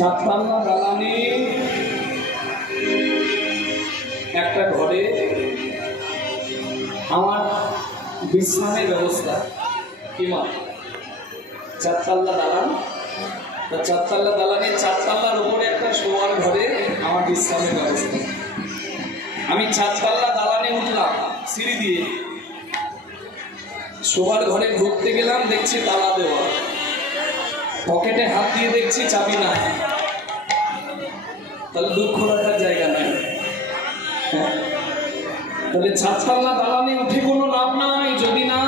চারতলা দালানে একটা ঘরে আমার বিশ্রামের ব্যবস্থা। কিমা চারতলা দালান, তা চারতলা দালানে চারতলার উপরে একটা শোয়ার ঘরে আমার বিশ্রামের ব্যবস্থা। আমি চারতলা দালানে উঠলাম সিঁড়ি দিয়ে, শোয়ার ঘরে ঢুকতে গেলাম, দেখছি তালা দেওয়া, পকেটে হাত দিয়ে দেখছি চাবি নাই। তাহলে দুঃখ রাখার জায়গা নাই। তাহলে চারতলা দালানে উঠে কোনো লাভ নাই যদি না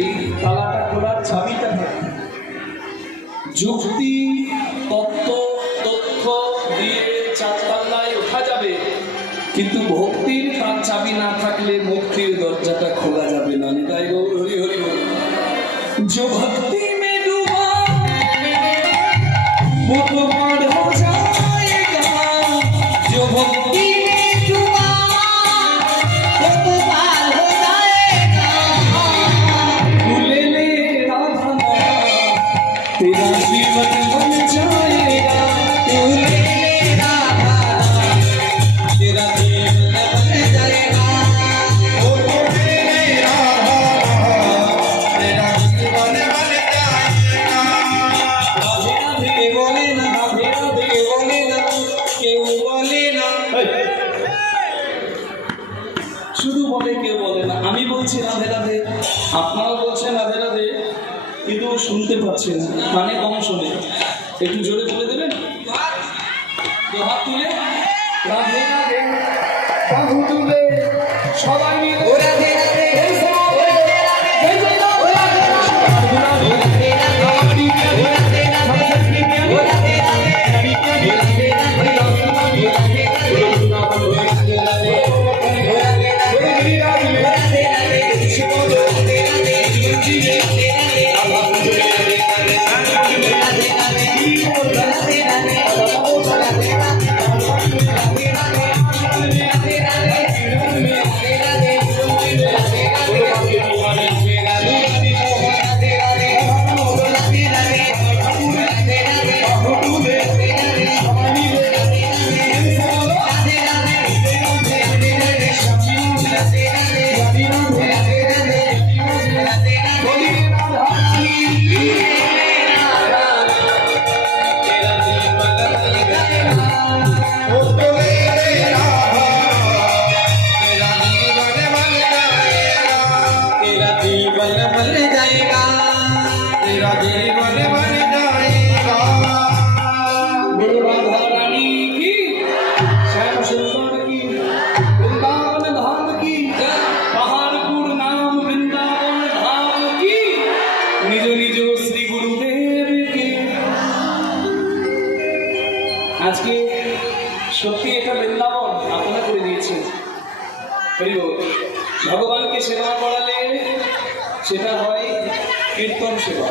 এই তালাটা খোলার চাবিটা থাকে। যুক্তি তথ্য দিয়ে চারতলায় ওঠা যাবে, কিন্তু ভক্তির তার চাবি না থাকলে মুক্তির দরজাটা খোলা যাবে না। নিতাই গৌর হরি হরি বল। जो भक्ति में डूबा वो तो पार हो जाएगा, जो भक्ति में डूबा वो तो पार हो जाएगा। तू ले ले राधा तेरा जीवन बन जाएगा, तू ले ले राधा तेरा जीवन बन जाएगा। ओ तो ले ले राधा तेरा जीवन बन जाएगा। राधे राधे बोले ना, राधे राधे बोले ना, কেউ বলে না, শুধু বলে কেউ বলে না। আমি বলছি রাধে রাধে, আপনারা বলছেন রাধে রাধে, কিন্তু শুনতে পাচ্ছেন না, কানে কম শোনে। একটু জোরে তুলে দেবেন, তো হাত তুলে রাধে রাধে, বাহু তুলে সবাই মিলে রাধে রাধে, আজকে সত্যি এটা বৃন্দাবন আপনারা করে দিয়েছেন। ভগবানকে সেবা করালে সেটা হয় কীর্তন সেবা।